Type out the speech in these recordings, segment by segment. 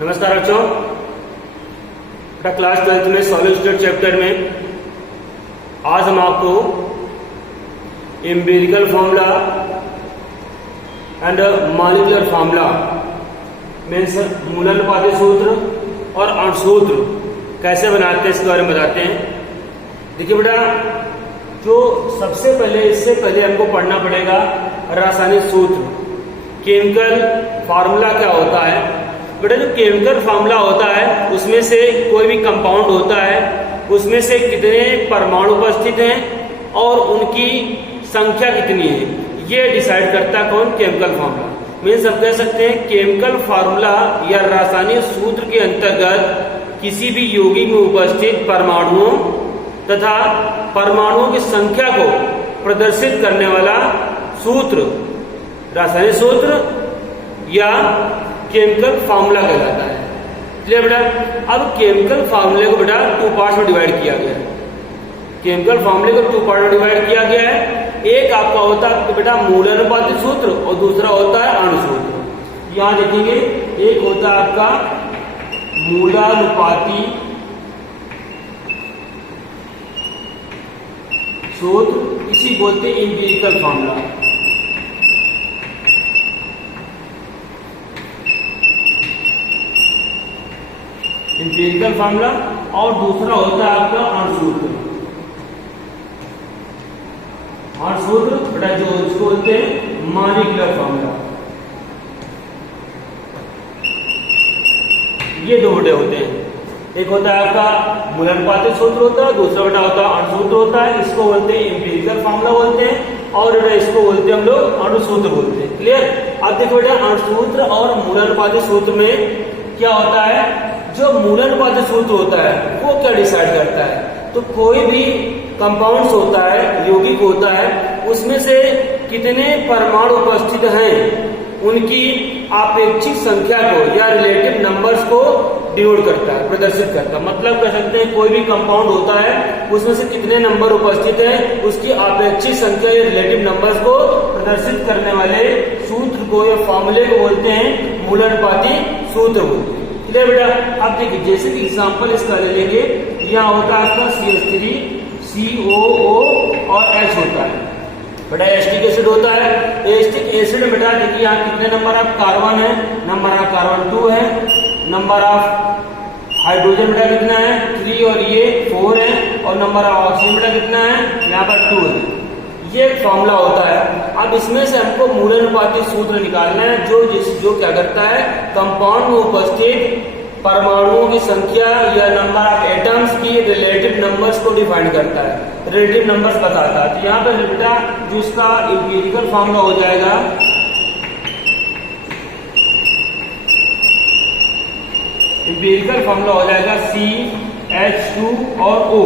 नमस्कार बच्चों, class 12th में सॉलिड स्टेट चैप्टर में आज हम आपको empirical formula and molecular formula means मूलानुपाती सूत्र और अणुसूत्र कैसे बनाते हैं इसके बारे में बताते हैं। देखिए बेटा, जो सबसे पहले इससे पहले हमको पढ़ना पड़ेगा रासायनिक सूत्र, केमिकल फार्मूला क्या होता है। बेटा जो केमिकल फार्मूला होता है उसमें से कोई भी कंपाउंड होता है उसमें से कितने परमाणु उपस्थित हैं और उनकी संख्या कितनी है, ये डिसाइड करता है कौन? Chemical formula. मीन्स हम कह सकते हैं केमिकल फार्मूला या रासायनिक सूत्र के अंतर्गत किसी भी यौगिक में उपस्थित परमाणुओं तथा परमाणुओं की संख्या को प्रदर्शित करने वाला सूत्र रासायनिक सूत्र या केमिकल फार्मूला कहलाता है। चलिए बेटा, अब केमिकल फार्मूले को बेटा 2 पार्ट्स में डिवाइड किया गया है। केमिकल फार्मूले को 2 पार्ट में डिवाइड किया गया है। एक आपका होता है बेटा मूलानुपाती सूत्र और दूसरा होता है अणु सूत्र। यहां देखेंगे, एक होता है आपका मूलानुपाती सूत्र, इसी बोलते हैं एम्पिरिकल फार्मूला। एम्पिरिकल फार्मूला और दूसरा होता है आपका अणुसूत्र। अणुसूत्र बेटा जो इसको बोलते हैं मॉलिक्यूलर फार्मूला। ये 2 बड़े होते हैं, एक होता है आपका मूलानुपाती सूत्र होता है, दूसरा बेटा होता है अणुसूत्र होता है। इसको बोलते हैं एम्पिरिकल फार्मूला बोलते हैं और इसको बोलते हैं हम लोग अणुसूत्र बोलते हैं। क्लियर? अब देखो बेटा, अणुसूत्र और मूलानुपाती सूत्र में क्या होता है? जो मूलानुपाती सूत्र होता है वो क्या डिसाइड करता है? तो कोई भी कंपाउंड्स होता है, यौगिक होता है, उसमें से कितने परमाणु उपस्थित हैं उनकी आपेक्षिक संख्या को या रिलेटिव नंबर्स को डिनोट करता है, प्रदर्शित करता है। मतलब कह सकते हैं कोई भी कंपाउंड होता है उसमें से कितने नंबर उपस्थित है उसकी आपेक्षिक संख्या या रिलेटिव नंबर्स को प्रदर्शित करने वाले सूत्र को या फॉर्मूले को बोलते हैं मूलानुपाती सूत्र बोलते हैं। ठीक है बेटा, अब देखिए जैसे कि एग्जांपल इसका ले लेंगे, यहाँ होता है आपका CH3 COO और H होता है। बेटा एस्टिक एसिड होता है। एस्टिक एसिड में बेटा देखिए यहाँ कितने नंबर ऑफ कार्बन है? नंबर ऑफ कार्बन 2 है। नंबर ऑफ हाइड्रोजन बेटा कितना है? 3 और ये 4 है। और नंबर ऑफ ऑक्सीजन बेटा कितना है? यहाँ पर 2 है। ये एक फॉर्मूला होता है। अब इसमें से हमको मूलानुपाती सूत्र निकालना है जो क्या करता है? कंपाउंड में उपस्थित परमाणुओं की संख्या या नंबर ऑफ एटम्स की रिलेटिव नंबर्स को डिफाइन करता है, रिलेटिव नंबर्स बताता है। तो यहाँ पर बेटा जो इसका एम्पिरिकल फॉर्मूला हो जाएगा, एम्पिरिकल फॉर्मूला हो जाएगा CH2 और O।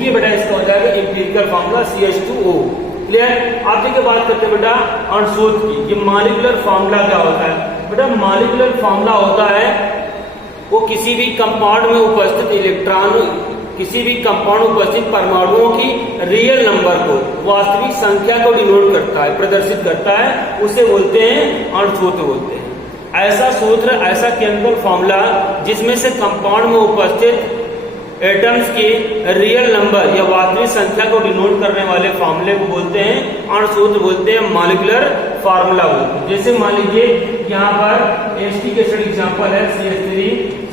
ये बेटा इसका हो जाएगा एम्पिरिकल फॉर्मूला CH2O। क्लियर? आप देखिए बात करते हैं बेटा अणुसूत्र की। ये मॉलिक्यूलर फार्मूला क्या होता है? बेटा मॉलिक्यूलर फार्मूला होता है वो किसी भी कंपाउंड में उपस्थित इलेक्ट्रॉन, किसी भी कंपाउंड में उपस्थित परमाणुओं की रियल नंबर को, वास्तविक संख्या को डिनोट करता है, प्रदर्शित करता है, उसे बोलते हैं अणुसूत्र बोलते हैं। ऐसा सूत्र, ऐसा केमिकल फार्मूला जिसमें से कंपाउंड में उपस्थित एटम्स की रियल नंबर या वास्तविक संख्या को डिनोट करने वाले फार्मूले को बोलते हैं अणुसूत्र बोलते हैं, मॉलिक्यूलर फार्मूला बोलते हैं। जैसे मान लीजिए यहाँ पर एस्टिक एसिड एग्जांपल है CH3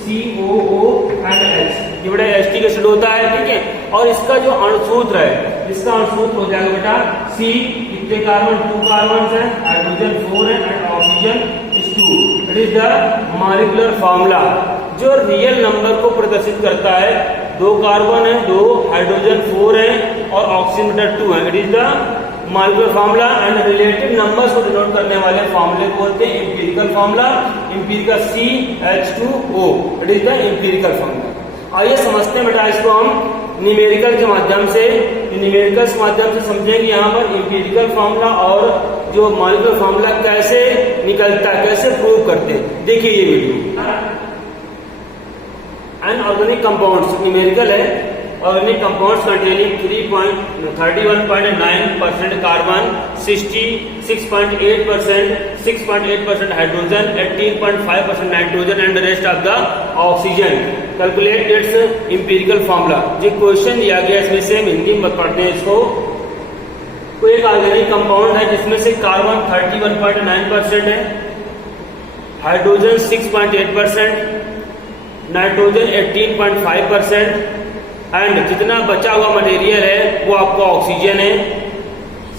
COO and H। ये बेटा एस्टिक एसिड होता है, ठीक है। और इसका जो अणुसूत्र है, इसका अणुसूत्र हो जाएगा बेटा C, कितने कार्बन? 2 कार्बन है, हाइड्रोजन 4 है and oxygen 2। It is the molecular formula जो रियल नंबर को प्रदर्शित करता है। 2 कार्बन है, 2 हाइड्रोजन 4 है और ऑक्सीजन 2 है। It is the molecular formula and relative numbers को डिनोट करने वाले फार्मूले को बोलते हैं empirical formula, empirical CH2O। It is the empirical formula. आइए समझते हैं बेटा इसको हम न्यूमेरिकल के माध्यम से। न्यूमेरिकल के माध्यम से समझेंगे यहाँ पर एम्पिरिकल फार्मूला और जो मॉलिक्यूलर फार्मूला कैसे निकलता है, कैसे प्रूव करते हैं। देखिए ये वीडियो। अनऑर्गेनिक कंपाउंड्स न्यूमेरिकल है। Organic compounds containing 31.9% carbon, 6.8% hydrogen, 18.5% nitrogen and rest of the oxygen. Calculate its empirical formula. जो क्वेश्चन दिया गया इसमें से हिंदी में पढ़ते हैं इसको। कोई एक ऑर्गेनिक कंपाउंड है जिसमें से कार्बन 31.9% है, हाइड्रोजन 6.8%, नाइट्रोजन 18.5% एंड जितना बचा हुआ मटेरियल है वो आपका ऑक्सीजन है।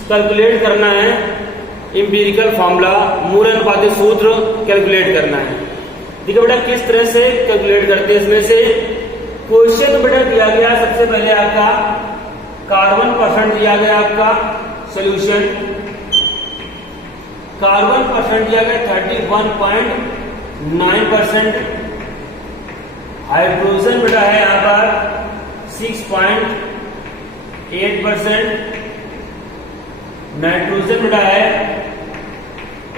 कैलकुलेट करना है एम्पिरिकल फार्मूला, मूल अनुपातिक सूत्र कैलकुलेट करना है। देखिए बेटा किस तरह से कैलकुलेट करते हैं। इसमें से क्वेश्चन बेटा दिया गया सबसे पहले आपका कार्बन परसेंट दिया गया, आपका सोल्यूशन कार्बन परसेंट दिया गया 31.9%, हाइड्रोजन बेटा है यहां पर 6.8%, नाइट्रोजन बेटा है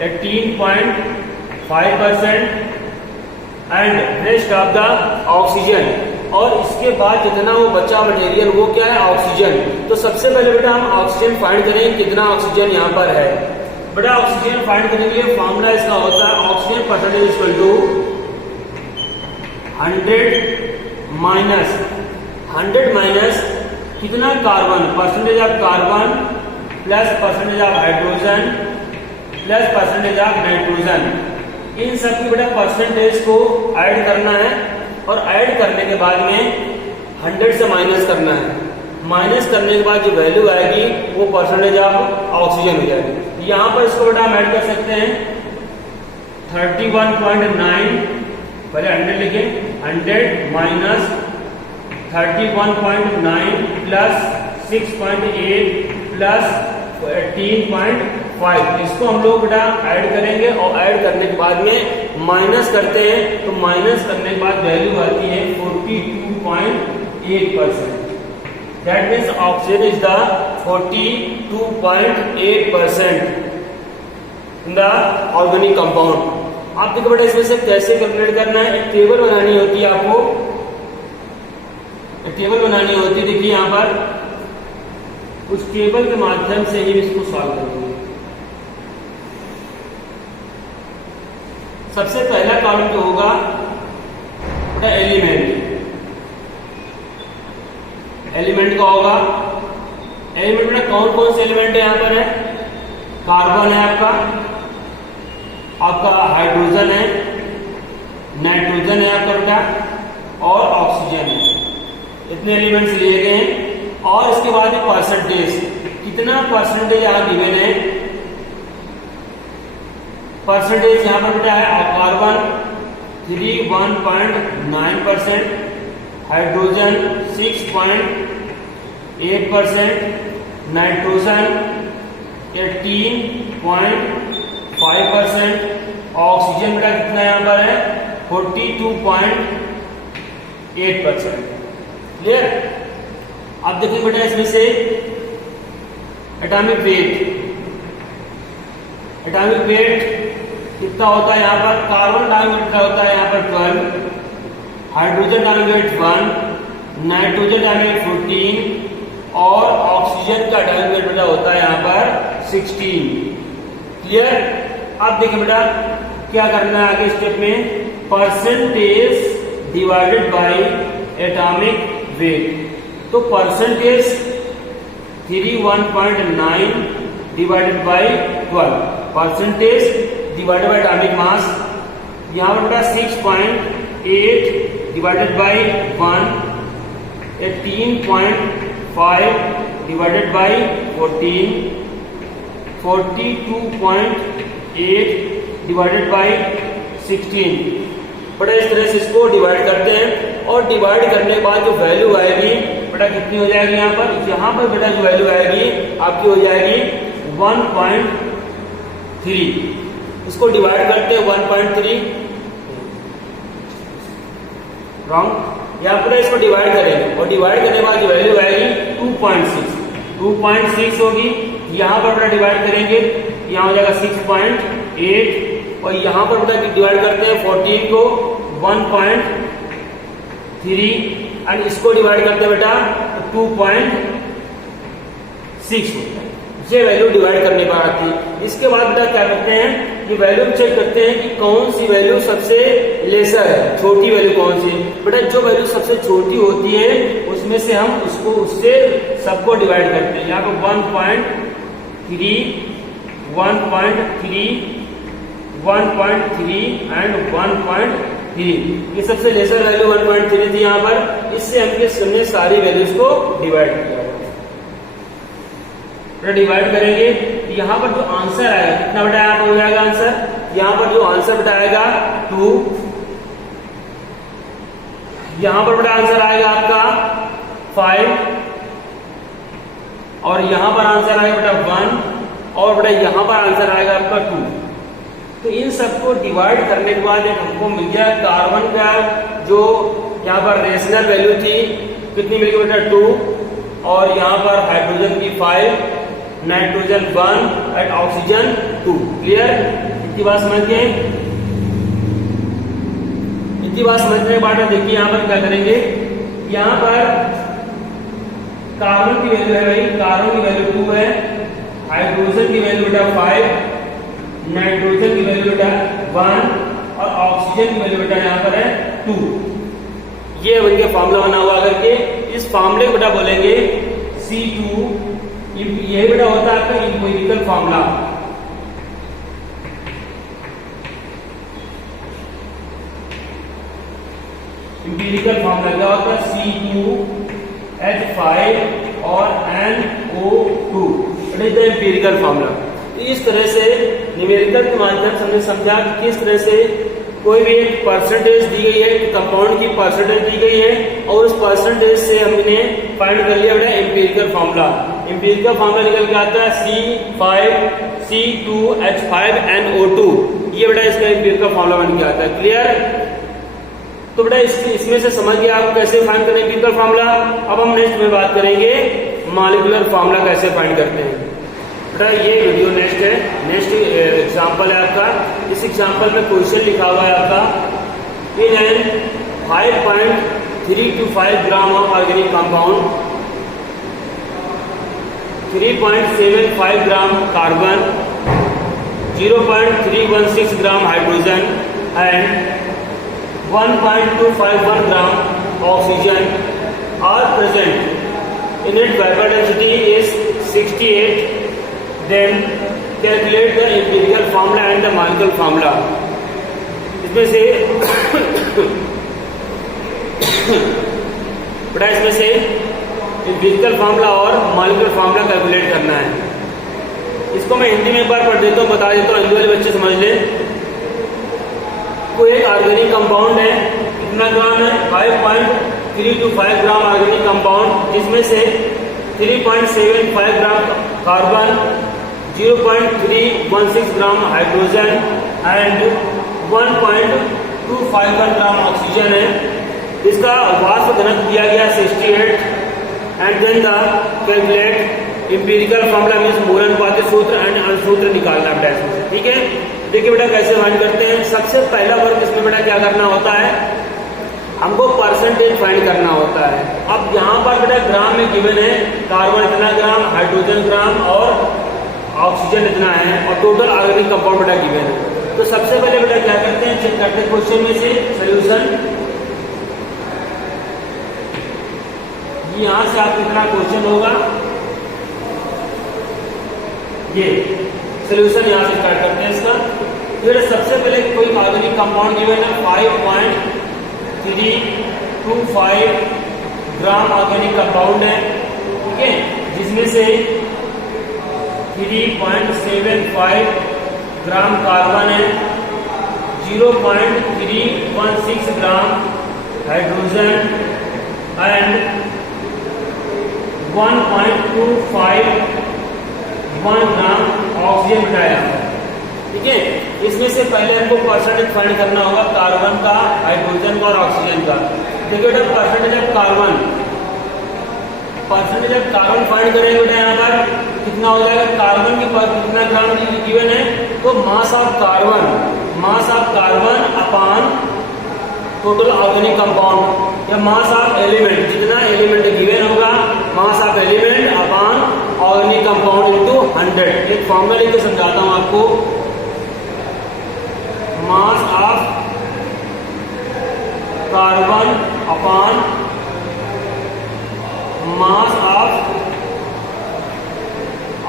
18.5% and rest of the oxygen. और इसके बाद जितना वो बचा मटेरियल वो क्या है, ऑक्सीजन। तो सबसे पहले बेटा हम ऑक्सीजन फाइंड करें, कितना ऑक्सीजन यहाँ पर है। बेटा ऑक्सीजन फाइंड करने के लिए फॉर्मूला इसका होता है oxygen percentage equal to 100 minus कितना carbon, percentage of carbon plus percentage of hydrogen plus percentage of nitrogen. इन सब की बेटा परसेंटेज को ऐड करना है और ऐड करने के बाद में 100 से माइनस करना है। माइनस करने के बाद जो वैल्यू आएगी वो परसेंटेज ऑफ ऑक्सीजन हो जाएगी। यहां पर इसको बेटा हम ऐड कर सकते हैं 31.9, पहले 100 लिखे, 100 माइनस 31.9 प्लस 6.8 प्लस 18.5, इसको हम लोग बेटा ऐड करेंगे और ऐड करने के बाद में माइनस करते हैं। तो माइनस करने के बाद वैल्यू आती है 42.8%। That means oxygen is the 42.8% in the organic compound. आप देखो बेटा इसमें से कैसे कैलकुलेट करना है। एक टेबल बनानी होती है आपको, एक टेबल बनानी होती है। देखिए यहाँ पर उस टेबल के माध्यम से ही इसको सॉल्व करेंगे। सबसे पहला कॉलम जो होगा बेटा एलिमेंट, एलिमेंट का होगा। एलिमेंट में कौन कौन से एलिमेंट है यहाँ पर है, कार्बन है आपका हाइड्रोजन है, नाइट्रोजन है आपका बेटा और ऑक्सीजन है। इतने एलिमेंट्स लिए गए हैं। और इसके बाद परसेंटेज, कितना परसेंटेज यहाँ गिवन है। परसेंटेज यहाँ पर बेटा है कार्बन 31.9%, हाइड्रोजन 6.8%, नाइट्रोजन 18.5%, ऑक्सीजन बेटा कितना यहाँ पर है 42.8%। क्लियर। अब देखिए बेटा इसमें से एटॉमिक वेट कितना होता है यहाँ पर। कार्बन एटॉमिक वेट होता है यहाँ पर 12, hydrogen atomic weight 1, nitrogen atomic weight 14 और ऑक्सीजन का एटॉमिक वेट बेटा होता है यहाँ पर 16। क्लियर। अब देखिए बेटा क्या करना है आगे स्टेप में, percentage divided by atomic weight. तो percentage 31.9 divided by 12, percentage divided by atomic mass. यहाँ पर बेटा 6.8 divided by 1, 18.5 divided by 14, 42.8 divided by 16। बेटा इस तरह से इसको डिवाइड करते हैं और डिवाइड करने के बाद जो वैल्यू आएगी बेटा कितनी हो जाएगी यहाँ पर बेटा जो वैल्यू आएगी आपकी हो जाएगी 1.3। इसको डिवाइड करते हैं 1.3 रॉन्ग। यहाँ पर इसको डिवाइड करेंगे और डिवाइड करने के बाद जो वैल्यू आएगी 2.6 होगी। यहाँ पर बेटा डिवाइड करेंगे, यहाँ हो जाएगा 6.8 और यहाँ पर बेटा डिवाइड करते हैं 14 को 1.3 एंड इसको डिवाइड करते हैं बेटा तो 2.6 होता है। ये वैल्यू डिवाइड करने पर आती है। इसके बाद बेटा क्या करते हैं कि वैल्यू चेक करते हैं कि कौन सी वैल्यू सबसे लेसर है, छोटी वैल्यू कौन सी है। बेटा जो वैल्यू सबसे छोटी होती है उसमें से हम उससे सबको डिवाइड करते हैं। यहाँ पे 1.3 एंड 1.3, ये सबसे लेसर वैल्यू 1.3 थी यहाँ पर। इससे हमने सारी वैल्यूज को डिवाइड किया। डिवाइड करेंगे यहाँ पर जो आंसर आएगा कितना बेटा यहाँ पर हो जाएगा आंसर, यहाँ पर जो आंसर बेटा आएगा 2, यहाँ पर बेटा आंसर आएगा आपका 5 और यहाँ पर आंसर आएगा बेटा 1 और बेटा यहाँ पर आंसर आएगा आपका 2। तो इन सबको डिवाइड करने के बाद एक हमको मिल गया कार्बन का जो यहाँ पर रेशनल वैल्यू थी कितनी मिल गई बेटा 2 और यहाँ पर हाइड्रोजन की 5, नाइट्रोजन 1 एंड ऑक्सीजन 2। क्लियर? इतनी बात समझ गए? इतनी बात समझने के बाद देखिए यहाँ पर क्या करेंगे, यहाँ पर कार्बन की वैल्यू है भाई, कार्बन की वैल्यू 2 है, हाइड्रोजन की वैल्यू बेटा 5, नाइट्रोजन की वैल्यू बेटा 1 और ऑक्सीजन की वैल्यू बेटा यहाँ पर है 2। ये उनके फॉर्मूला बना हुआ करके इस फॉर्मूले को बेटा बोलेंगे C2। ये बेटा होता है आपका इंपिरिकल फॉर्मूला। इंपिरिकल फॉर्मूला क्या होता है C2H5 और NO2। It is the empirical formula. इस तरह से न्यूमेरिकल के माध्यम से हमने समझा कि किस तरह से कोई भी एक परसेंटेज दी गई है, कंपाउंड की परसेंटेज दी गई है और उस परसेंटेज से हमने फाइंड कर लिया बेटा इंपिरिकल फॉर्मूला। इंपिरिकल फॉर्मूला निकल के आता है C5C2H5NO2। ये बेटा इसका इंपिरिकल फॉर्मूला बन के आता है। क्लियर? तो बेटा इसमें से समझ गया आपको कैसे फाइंड करें इंपिरिकल फॉर्मूला। अब हम नेक्स्ट में बात करेंगे मॉलिक्यूलर फॉर्मूला कैसे फाइंड करते हैं। बेटा ये वीडियो नेक्स्ट है, नेक्स्ट एग्जांपल है आपका। इस एग्जांपल में क्वेश्चन लिखा हुआ है आपका in an 5.325 gram of organic compound 3.75 gram carbon 0.316 gram hydrogen and 1.251 gram oxygen are present in it vapour density is 68। Then calculate the empirical formula and the molecular formula। इसमें से बेटा इसमें से empirical formula और molecular formula calculate करना है। इसको मैं हिंदी में एक बार पढ़ देता हूँ, बता देता हूँ, हिंदी वाले बच्चे समझ लें। कोई एक ऑर्गेनिक कंपाउंड है, कितना ग्राम है 5.325 ग्राम ऑर्गेनिक कंपाउंड, जिसमें से 3.75 gram carbon 0.316 gram hydrogen and 1.251 gram oxygen है। इसका वाष्प घनत्व दिया गया 68 and then the calculate empirical formula means मूल अनुपात सूत्र एंड अंशसूत्र निकालना बेटा इसमें। ठीक है, देखिए बेटा कैसे फाइंड करते हैं। सबसे पहला वर्क इसमें बेटा क्या करना होता है, हमको परसेंटेज फाइंड करना होता है। अब यहाँ पर बेटा ग्राम में गिवन है कार्बन इतना ग्राम, हाइड्रोजन ग्राम और ऑक्सीजन इतना है और टोटल ऑर्गेनिक कंपाउंड बेटा गिवन है। तो सबसे पहले बेटा क्या करते हैं, चेक करते हैं क्वेश्चन में से सोल्यूशन। यहाँ से आप कितना क्वेश्चन होगा, ये सोल्यूशन यहाँ से स्टार्ट करते हैं इसका। फिर सबसे पहले कोई ऑर्गेनिक कंपाउंड गिवन है 5.325 ग्राम ऑर्गेनिक कंपाउंड है। ठीक है, जिसमें से 3.75 ग्राम कार्बन है, 0.316 gram hydrogen and 1.251 gram oxygen बताया। ठीक है, इसमें से पहले हमको परसेंटेज फाइंड करना होगा कार्बन का, हाइड्रोजन का और ऑक्सीजन का। देखिए बेटा परसेंटेज ऑफ कार्बन फाइंड करेंगे बेटा यहाँ पर कितना हो जाएगा, कार्बन की कितना ग्राम गिवन है, तो mass of carbon upon total organic compound या मास ऑफ एलिमेंट, जितना एलिमेंट गिवन होगा mass of element upon organic compound into 100। एक फॉर्मूला लेके समझाता हूं आपको। Mass of carbon upon mass of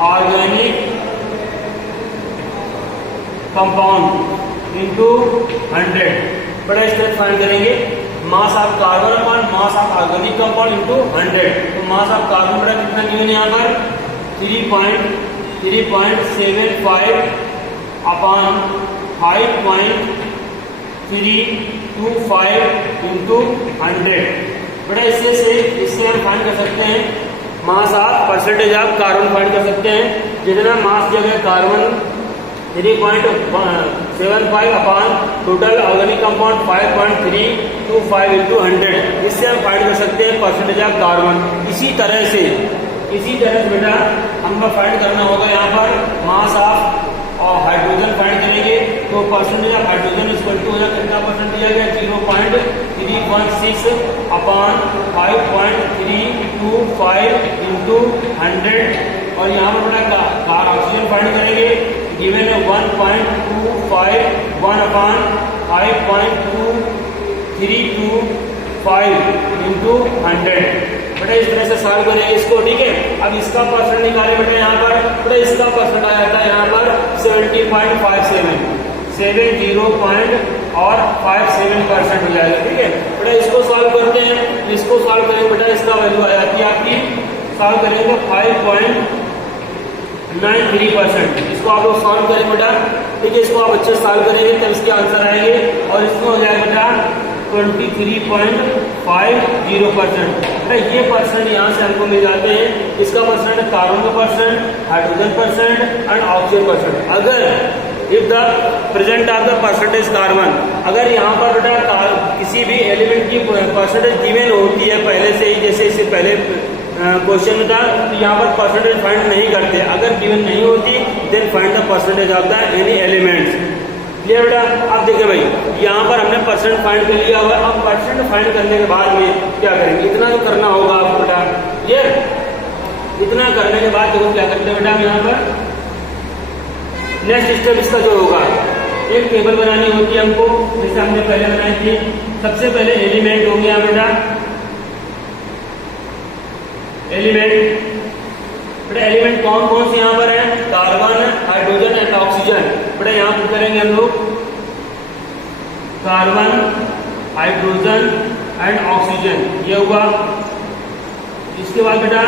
organic compound into 100। बड़ा स्ट्रेट फाइंड करेंगे। Mass of carbon upon mass of organic compound into 100। तो मास ऑफ कार्बन बड़ा कितना गिवन यहाँ पर 3.75 अपॉन 5.325 इंटू 100। बड़ा इससे हम फाइंड कर सकते हैं mass of percentage of carbon find कर सकते हैं। जितना मास जगह carbon 3.75 upon total organic compound 5.325 into 100। इससे हम फाइंड कर सकते हैं परसेंटेज ऑफ कार्बन। इसी तरह से बेटा हमको फाइंड करना होगा यहाँ पर मास ऑफ और हाइड्रोजन फाइंड करेंगे। तो percentage of hydrogen equal to हो जाएगा कितना परसेंटेज आ गया 0.316 अपॉन 5.325 इंटू 100। और यहाँ पर बड़ा ऑक्सीजन फाइंड करेंगे। गिवन है 1.251 अपॉन 5.2325 इंटू 100। बेटा इस तरह से सॉल्व करेंगे इसको, ठीक है। अब इसका परसेंट निकाले बेटा यहाँ पर। बेटा इसका परसेंट आया था यहाँ पर 70.57 और 57% हो जाएगा, ठीक है। बेटा इसको सॉल्व करते हैं। इसको सॉल्व करेंगे बेटा इसका वैल्यू आ जाती है आपकी, सॉल्व करेंगे 5.93%। इसको आप लोग सॉल्व करें बेटा, ठीक है। इसको आप अच्छे सॉल्व करेंगे तब इसके आंसर आएंगे। और इसको हो जाएगा बेटा 23.50%। ये परसेंट यहाँ से हमको मिल जाते हैं। इसका परसेंट कार्बन का percent, hydrogen percent and oxygen percent. अगर if the present of the percentage carbon, अगर यहाँ पर बेटा किसी भी एलिमेंट की परसेंटेज गिवन होती है पहले से ही, जैसे इससे पहले क्वेश्चन में था, तो यहाँ पर परसेंटेज फाइंड नहीं करते। अगर गिवन नहीं होती then find the percentage of the any elements. Clear बेटा। अब देखिए भाई यहाँ पर हमने परसेंट फाइंड कर लिया हुआ है। अब परसेंट फाइंड करने के बाद में क्या करेंगे, इतना तो करना होगा आपको बेटा। क्लियर। इतना करने के बाद देखो क्या करते हैं बेटा हम यहाँ पर नेक्स्ट स्टेप इसका जो होगा, एक टेबल बनानी होती है हमको, जैसे हमने पहले बनाई थी। सबसे पहले एलिमेंट हो गया बेटा, एलिमेंट कौन कौन से यहाँ पर है, कार्बन, हाइड्रोजन एंड ऑक्सीजन। बेटा यहाँ पर करेंगे हम लोग कार्बन, हाइड्रोजन एंड ऑक्सीजन, ये हुआ। इसके बाद बेटा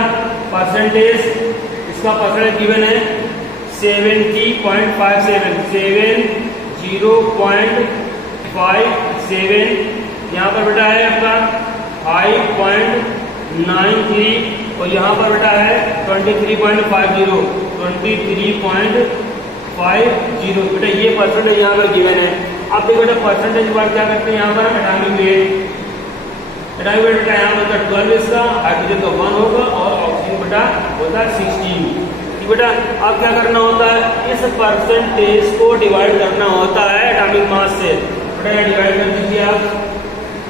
परसेंटेज, इसका परसेंटेज गिवन है 70.57, 70.57। यहाँ पर बेटा है आपका 5.93 और यहाँ पर बेटा है 23.50, 23.50। बेटा ये परसेंटेज यहाँ पर गिवन है। अब देखो बेटा परसेंटेज बार क्या करते हैं यहाँ पर एटॉमिक वेट बेटा यहाँ पर 12 इसका, हाइड्रोजन का 1 होगा और ऑक्सीजन बेटा होता है 16। बेटा अब क्या करना होता है, इस परसेंटेज को डिवाइड करना होता है एटॉमिक मास से। बेटा डिवाइड कर दीजिए आप,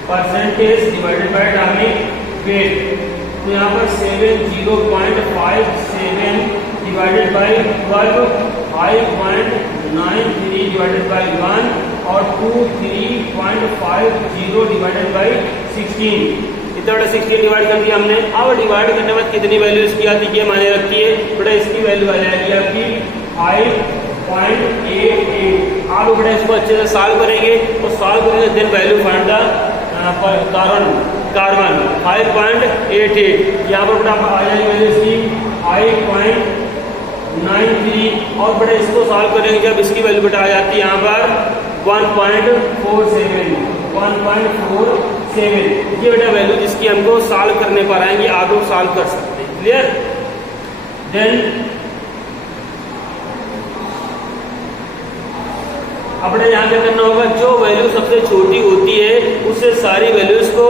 percentage divided by atomic weight. तो यहाँ पर 70.57 डिवाइडेड बाय 12, 5.93 डिवाइडेड बाय 1 और 23.50 डिवाइडेड बाय 16। इतना बड़ा 16 डिवाइड कर दिया हमने। अब डिवाइड करने के बाद कितनी वैल्यू इसकी आती है माने रखी है बेटा, इसकी वैल्यू आ जाएगी आपकी 5.88। आप बेटा इसको अच्छे से सॉल्व करेंगे और सॉल्व करेंगे then value find the carbon 5.88। यहाँ पर बेटा आ जाएगी वैल्यू इसकी 5.93 और बेटा इसको सॉल्व करेंगे जब इसकी वैल्यू बेटा आ जाती है यहाँ पर 1.47। ये बेटा वैल्यू जिसकी हमको सॉल्व करने पर आएंगे, आप लोग सॉल्व कर सकते हैं। क्लियर। देन अपने यहाँ क्या करना होगा, जो वैल्यू सबसे छोटी होती है उससे सारी वैल्यूज को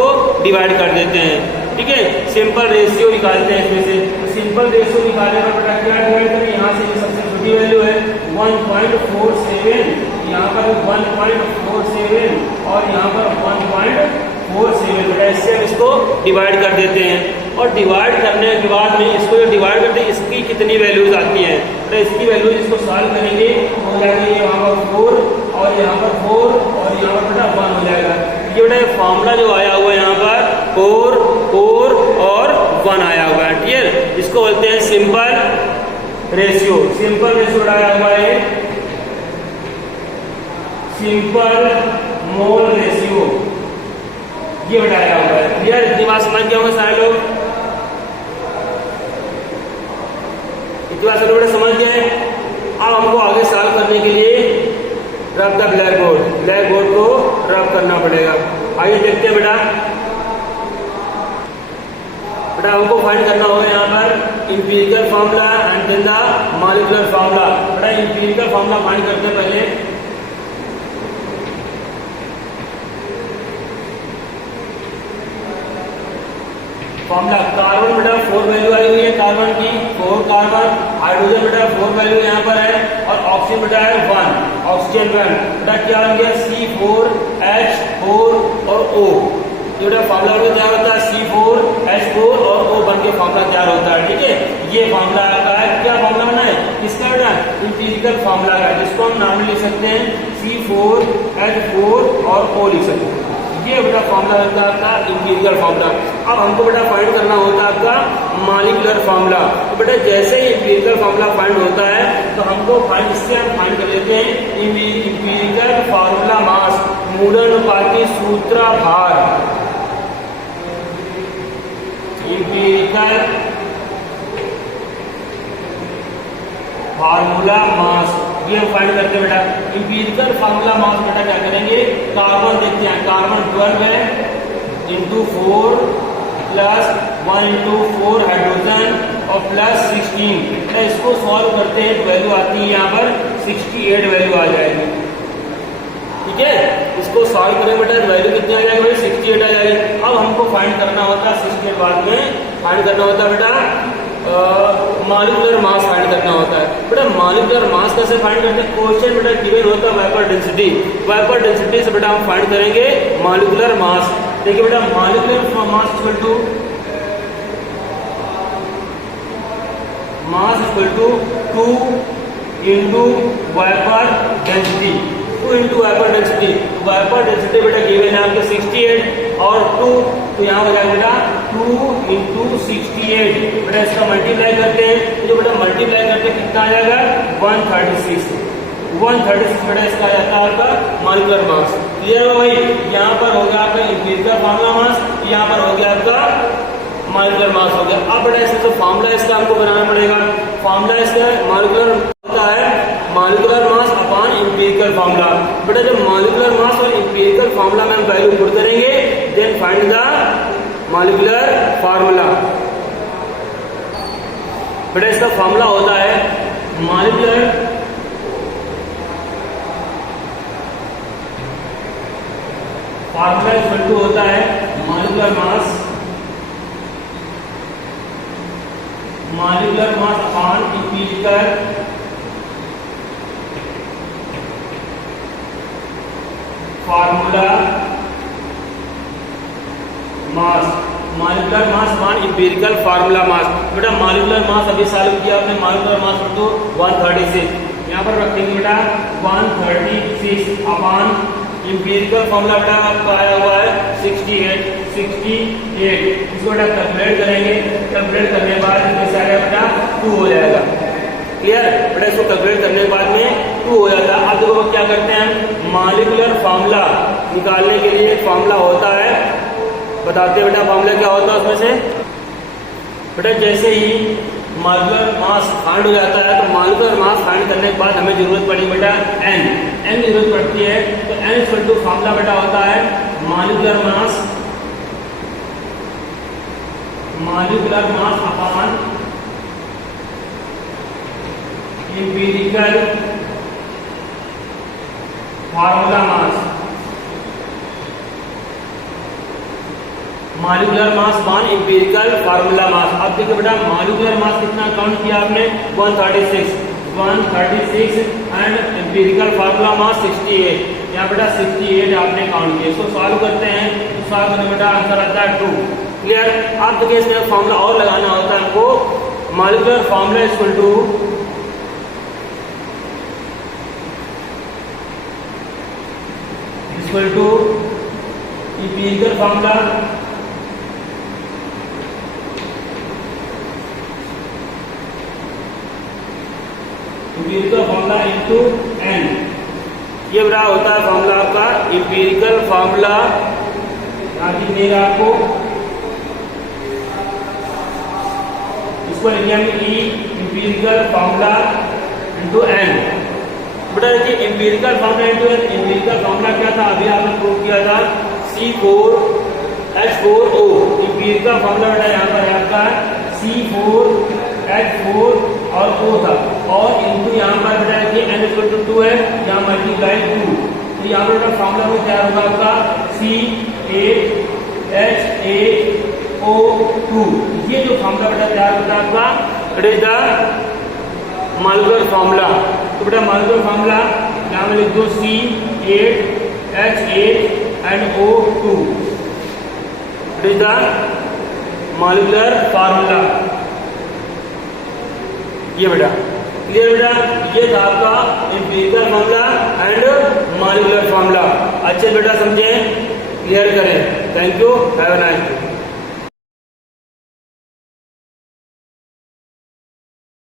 डिवाइड कर देते हैं। ठीक है, सिंपल रेशियो निकालते हैं इसमें से। तो सिंपल रेशियो निकालने पर बेटा क्या डिवाइड करें, यहाँ से जो सबसे छोटी वैल्यू है 1.47, यहाँ पर 1.47 और यहाँ पर 1.47, बेटा इससे हम इसको डिवाइड कर देते हैं। और डिवाइड करने के बाद में इसको जो डिवाइड करते हैं इसकी कितनी वैल्यूज आती हैं, तो इसकी वैल्यूज इसको सॉल्व करेंगे हो जाएगा ये यहाँ पर 4 और यहाँ पर 4 और यहाँ पर बेटा 1 हो जाएगा। ये बेटा फॉर्मूला जो आया हुआ है यहाँ पर 4 4 और 1 आया हुआ है, ठीक है। इसको बोलते हैं सिंपल रेशियो। सिंपल रेशियो आया हुआ है सिंपल मोल रेशियो, ये बताया हुआ है। क्लियर, इतनी बात समझ गए होंगे सारे लोग, इतनी बात सब समझ गए। अब हमको आगे सॉल्व करने के लिए रब द ब्लैक बोर्ड को रब करना पड़ेगा। आइए देखते हैं बेटा हमको फाइंड करना होगा यहाँ पर empirical formula and then the molecular formula. बेटा इंपीरिकल फार्मूला फाइंड करते हैं पहले। फॉर्मूला कार्बन बेटा 4 वैल्यू आई हुई है कार्बन की, 4 कार्बन, हाइड्रोजन बेटा 4 वैल्यू यहाँ पर है और ऑक्सीजन बेटा है 1, ऑक्सीजन 1 बेटा क्या हो गया C4H4 और O। ये बेटा फॉर्मूला में क्या होता है C4H4 और O बन के फॉर्मूला तैयार होता है, ठीक है। ये फॉर्मूला आता है, क्या फॉर्मूला बना है किसका बेटा, इंपीरिकल फॉर्मूला का, जिसको हम नाम लिख सकते हैं C4H4 और O लिख सकते हैं। ये बेटा फॉर्मूला होता है आपका इंपीरिकल फॉर्मूला। अब हमको बेटा फाइंड करना होता है आपका मॉलिक्यूलर फॉर्मूला। तो बेटा जैसे ही इंपीरिकल फॉर्मूला फाइंड होता है तो हमको फाइंड इससे हम फाइंड कर लेते हैं इंपीरिकल फॉर्मूला मास, मूलानुपाती सूत्र भार, इंपीरिकल फार्मूला मास, ये हम फाइंड करते हैं बेटा। इंपीरिकल फार्मूला मास बेटा क्या करेंगे, कार्बन देखते हैं, कार्बन 12 है इंटू 4 प्लस 1 इंटू 4 हाइड्रोजन और प्लस 16, तो इसको सॉल्व करते हैं तो वैल्यू आती है यहाँ पर 68 वैल्यू आ जाएगी, ठीक है। इसको सॉल्व करें बेटा वैल्यू कितनी आ जाएगी, 68 आ जाएगी। अब हमको फाइंड करना होता है 68 बाद में फाइंड करना होता है बेटा मॉलिक्यूलर मास फाइंड करना होता है। बेटा मॉलिक्यूलर मास कैसे फाइंड करते हैं, क्वेश्चन बेटा गिवन होता है वेपर डेंसिटी, वेपर डेंसिटी से बेटा हम फाइंड करेंगे मॉलिक्यूलर मास। देखिए बेटा molecular mass equal to 2 into vapour density, 2 into vapour density. Vapour density बेटा गिवन है आपके 68 और 2, तो यहाँ हो जाएगा बेटा 2 इंटू 68, बेटा इसका मल्टीप्लाई करते हैं, जो बेटा मल्टीप्लाई करते हैं कितना आ जाएगा 136 बेटा इसका आ जाता है आपका मॉलिक्यूलर मास। क्लियर हो भाई, यहाँ पर हो गया आपका इंपीरिकल फार्मूला मास, यहाँ पर हो गया आपका मॉलिक्यूलर मास हो गया। अब बेटा इसका फार्मूला इसका हमको बनाना पड़ेगा। फार्मूला इसका मॉलिक्यूलर होता है molecular mass upon empirical formula. बेटा जब मॉलिक्यूलर मास और इंपीरिकल फार्मूला में हम वैल्यू पुट करेंगे then find the molecular formula. बेटा इसका फार्मूला होता है मॉलिक्यूलर फार्मूला इक्वल टू होता है molecular mass upon empirical formula mass, molecular mass upon empirical formula mass. बेटा मॉलिक्यूलर मास अभी सॉल्व किया आपने, मॉलिक्यूलर मास तो 136, यहाँ पर रखेंगे बेटा 136 अपॉन इंपीरिकल फार्मूला बेटा आपका आया हुआ है 68। इसको बेटा कैलकुलेट करेंगे, कैलकुलेट करने के बाद इसमें आएगा बेटा 2 हो जाएगा। क्लियर, बेटा इसको कैलकुलेट करने के बाद में 2 हो जाता है। अब देखो क्या करते हैं, मॉलिक्यूलर फार्मूला निकालने के लिए फार्मूला होता है, बताते हैं बेटा फार्मूला क्या होता है उसमें से। बेटा जैसे ही मॉलिक्यूलर मास फाइंड हो जाता है तो मॉलिक्यूलर मास फाइंड करने के बाद हमें जरूरत पड़ी बेटा n की जरूरत पड़ती है, तो n इक्वल टू फार्मूला बेटा होता है molecular mass upon empirical formula mass. Molecular mass one empirical formula mass. अब देखिए बेटा मॉलिक्यूलर मास कितना काउंट किया आपने 136 एंड एम्पिरिकल फार्मूला मास 68। यहाँ बेटा 68 आपने काउंट किया। इसको सॉल्व करते हैं तो सॉल्व करने बेटा आंसर आता है 2। क्लियर। अब देखिए इसमें फार्मूला और लगाना होता है हमको। Molecular formula equal to empirical formula into n। ये बड़ा होता है फार्मूला आपका एम्पिरिकल फार्मूला। मेरा आपको इसको लिखिए हम ई एम्पिरिकल फार्मूला इनटू n। बेटा देखिए empirical formula into n। Empirical formula क्या था अभी आपने प्रूव किया था C4H4O। एम्पिरिकल फार्मूला बेटा यहाँ पर आपका C4H4 और O था और इनटू यहाँ पर बेटा देखिए n इक्वल टू 2 है, यहाँ मल्टीप्लाई 2। तो यहाँ पर बेटा फार्मूला में क्या होगा आपका C8H8O2। ये जो फार्मूला बेटा तैयार होता है आपका it is the molecular formula. तो बेटा मॉलिक्यूलर फार्मूला यहाँ में लिख दो C8H8 and O2। It is the molecular formula. ये बेटा क्लियर बेटा। ये था आपका empirical formula and molecular formula. अच्छे बेटा समझे, क्लियर करें। Thank you, have a nice day.